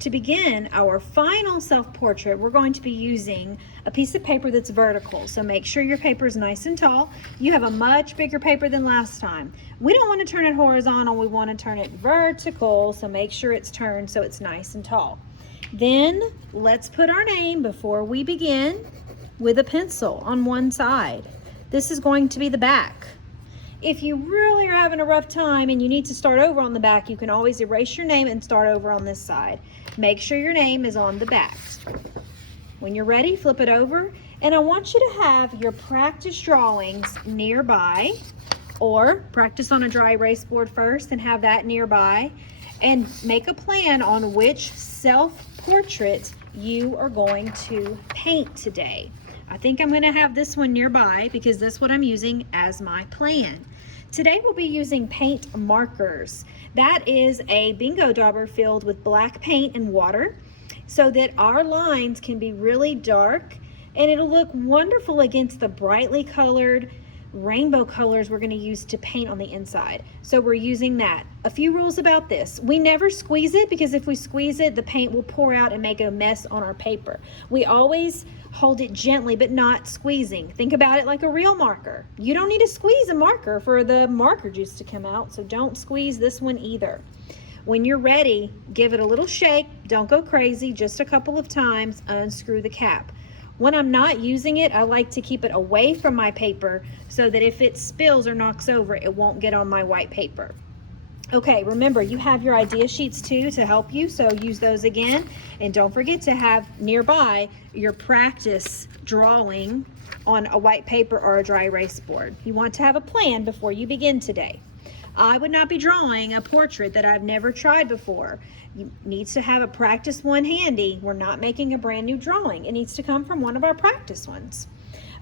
To begin our final self-portrait, we're going to be using a piece of paper that's vertical. So make sure your paper is nice and tall. You have a much bigger paper than last time. We don't want to turn it horizontal, we want to turn it vertical. So make sure it's turned so it's nice and tall. Then let's put our name before we begin with a pencil on one side. This is going to be the back. If you really are having a rough time and you need to start over on the back, you can always erase your name and start over on this side. Make sure your name is on the back. When you're ready, flip it over, and I want you to have your practice drawings nearby, or practice on a dry erase board first and have that nearby, and make a plan on which self-portrait you are going to paint today. I think I'm going to have this one nearby because that's what I'm using as my plan. Today we'll be using paint markers. That is a bingo dauber filled with black paint and water so that our lines can be really dark and it'll look wonderful against the brightly colored rainbow colors we're going to use to paint on the inside. So we're using that. A few rules about this. We never squeeze it because if we squeeze it, the paint will pour out and make a mess on our paper. We always hold it gently but not squeezing. Think about it like a real marker. You don't need to squeeze a marker for the marker juice to come out, so don't squeeze this one either. When you're ready, give it a little shake. Don't go crazy, just a couple of times. Unscrew the cap. When I'm not using it, I like to keep it away from my paper so that if it spills or knocks over, it won't get on my white paper. Okay, remember you have your idea sheets too to help you, so use those again. And don't forget to have nearby your practice drawing on a white paper or a dry erase board. You want to have a plan before you begin today. I would not be drawing a portrait that I've never tried before. You need to have a practice one handy. We're not making a brand new drawing. It needs to come from one of our practice ones.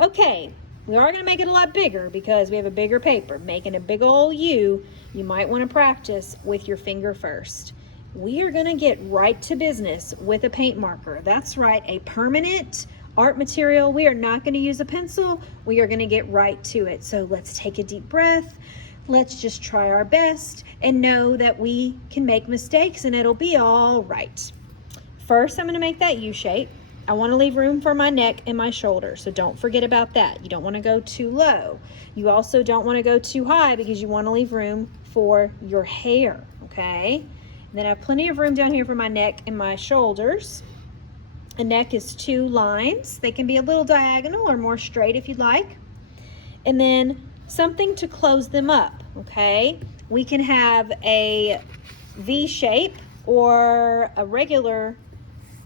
Okay, we are going to make it a lot bigger because we have a bigger paper. Making a big old U, you might want to practice with your finger first. We are going to get right to business with a paint marker. That's right, a permanent art material. We are not going to use a pencil. We are going to get right to it. So let's take a deep breath. Let's just try our best and know that we can make mistakes and it'll be all right. First, I'm going to make that U shape. I want to leave room for my neck and my shoulder, so don't forget about that. You don't want to go too low. You also don't want to go too high because you want to leave room for your hair, okay? And then I have plenty of room down here for my neck and my shoulders. A neck is 2 lines. They can be a little diagonal or more straight if you'd like. And then something to close them up, okay? We can have a V shape or a regular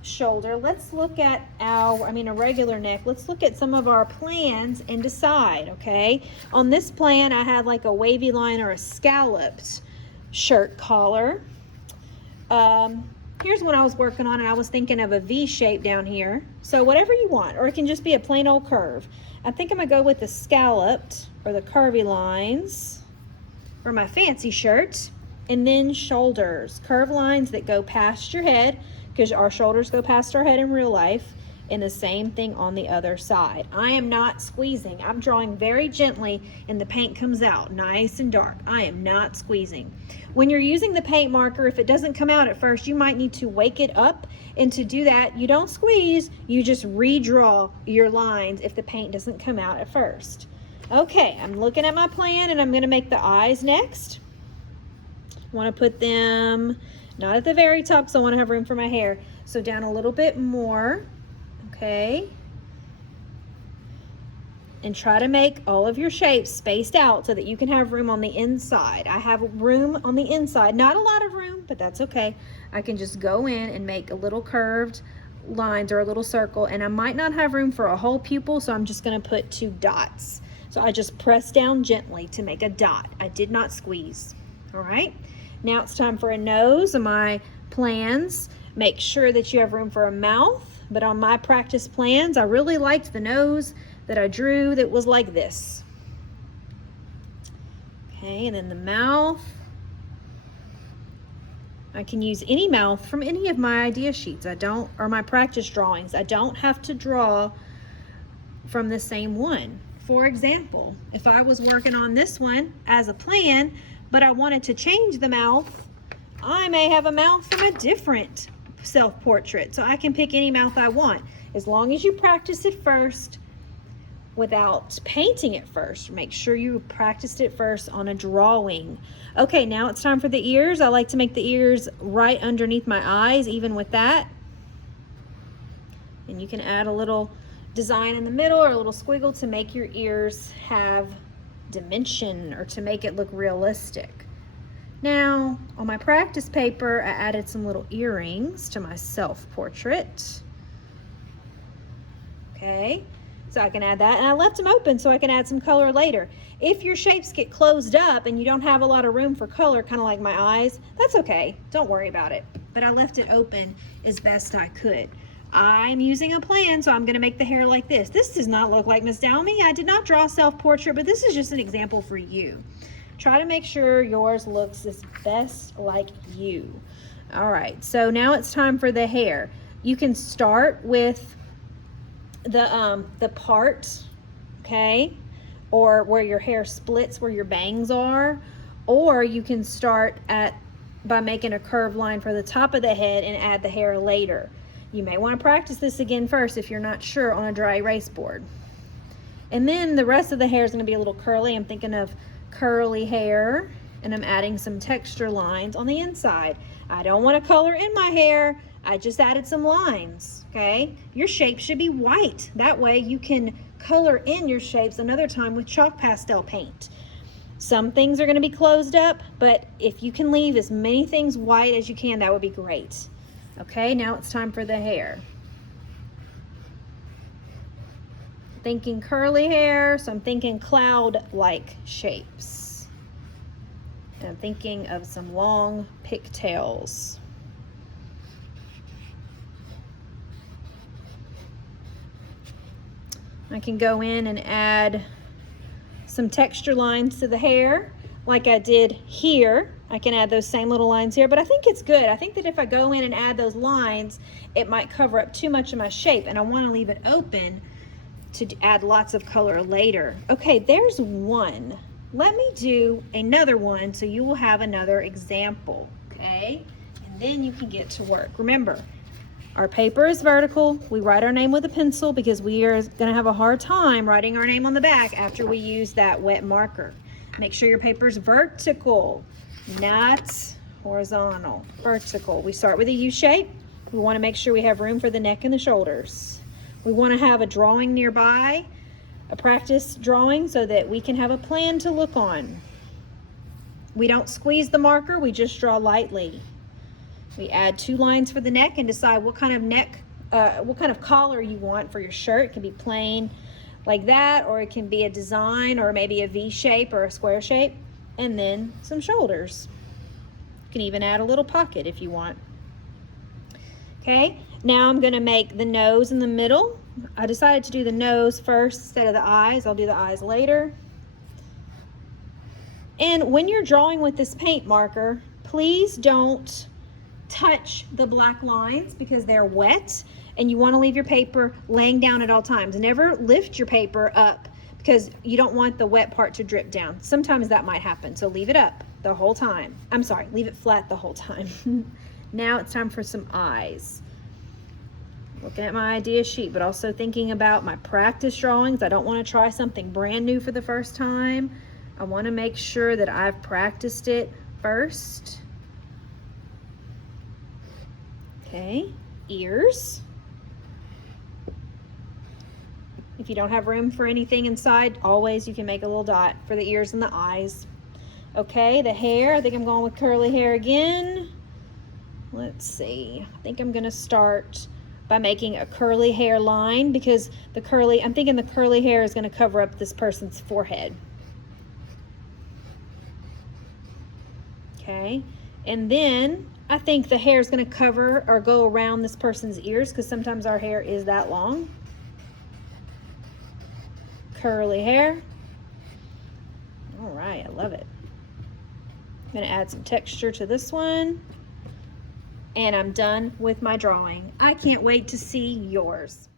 shoulder. Let's look at a regular neck. Let's look at some of our plans and decide, okay? On this plan, I had like a wavy line or a scalloped shirt collar. Here's one I was working on and I was thinking of a V shape down here. So whatever you want, or it can just be a plain old curve. I think I'm gonna go with the scalloped or the curvy lines for my fancy shirt. And then shoulders, curved lines that go past your head because our shoulders go past our head in real life, and the same thing on the other side. I am not squeezing. I'm drawing very gently and the paint comes out nice and dark. I am not squeezing. When you're using the paint marker, if it doesn't come out at first, you might need to wake it up, and to do that, you don't squeeze, you just redraw your lines if the paint doesn't come out at first. Okay, I'm looking at my plan and I'm gonna make the eyes next. I wanna put them not at the very top because I wanna have room for my hair. So down a little bit more, okay? And try to make all of your shapes spaced out so that you can have room on the inside. I have room on the inside, not a lot of room, but that's okay. I can just go in and make a little curved lines or a little circle, and I might not have room for a whole pupil, so I'm just gonna put 2 dots. So I just press down gently to make a dot. I did not squeeze, all right? Now it's time for a nose. On my plans, make sure that you have room for a mouth, but on my practice plans, I really liked the nose that I drew that was like this. Okay, and then the mouth. I can use any mouth from any of my idea sheets. Or my practice drawings. I don't have to draw from the same one. For example, if I was working on this one as a plan, but I wanted to change the mouth, I may have a mouth from a different self-portrait, so I can pick any mouth I want. As long as you practice it first without painting it first. Make sure you practiced it first on a drawing. Okay, now it's time for the ears. I like to make the ears right underneath my eyes, even with that. And you can add a little design in the middle or a little squiggle to make your ears have dimension or to make it look realistic. Now, on my practice paper, I added some little earrings to my self-portrait. Okay, so I can add that, and I left them open so I can add some color later. If your shapes get closed up and you don't have a lot of room for color, kind of like my eyes, that's okay. Don't worry about it. But I left it open as best I could. I'm using a plan, so I'm going to make the hair like this. This does not look like Miss Dalmy. I did not draw self-portrait, but this is just an example for you. Try to make sure yours looks as best like you. All right, so now it's time for the hair. You can start with the part, okay, or where your hair splits, where your bangs are, or you can start by making a curved line for the top of the head and add the hair later. You may want to practice this again first if you're not sure on a dry erase board. And then the rest of the hair is going to be a little curly. I'm thinking of curly hair, and I'm adding some texture lines on the inside. I don't want to color in my hair. I just added some lines, okay? Your shape should be white. That way you can color in your shapes another time with chalk pastel paint. Some things are going to be closed up, but if you can leave as many things white as you can, that would be great. Okay, now it's time for the hair. Thinking curly hair, so I'm thinking cloud-like shapes. And I'm thinking of some long pigtails. I can go in and add some texture lines to the hair like I did here. I can add those same little lines here, but I think it's good. I think that if I go in and add those lines, it might cover up too much of my shape, and I want to leave it open to add lots of color later. Okay, there's one. Let me do another one so you will have another example, okay? And then you can get to work. Remember, our paper is vertical. We write our name with a pencil because we are going to have a hard time writing our name on the back after we use that wet marker. Make sure your paper is vertical, not horizontal. Vertical. We start with a U shape. We want to make sure we have room for the neck and the shoulders. We want to have a drawing nearby, a practice drawing, so that we can have a plan to look on. We don't squeeze the marker, we just draw lightly. We add 2 lines for the neck and decide what kind of neck, what kind of collar you want for your shirt. It can be plain like that, or it can be a design, or maybe a V shape or a square shape, and then some shoulders. You can even add a little pocket if you want. Okay, now I'm gonna make the nose in the middle. I decided to do the nose first instead of the eyes. I'll do the eyes later. And when you're drawing with this paint marker, please don't touch the black lines because they're wet, and you want to leave your paper laying down at all times. Never lift your paper up because you don't want the wet part to drip down. Sometimes that might happen, so leave it up the whole time. I'm sorry, leave it flat the whole time. Now it's time for some eyes. Looking at my idea sheet, but also thinking about my practice drawings. I don't want to try something brand new for the first time. I want to make sure that I've practiced it first. Okay, ears. If you don't have room for anything inside, always you can make a little dot for the ears and the eyes. Okay, the hair, I think I'm going with curly hair again. Let's see, I think I'm gonna start by making a curly hair line because I'm thinking the curly hair is gonna cover up this person's forehead. Okay, and then I think the hair is gonna cover or go around this person's ears because sometimes our hair is that long. Curly hair. All right, I love it. I'm gonna add some texture to this one. And I'm done with my drawing. I can't wait to see yours.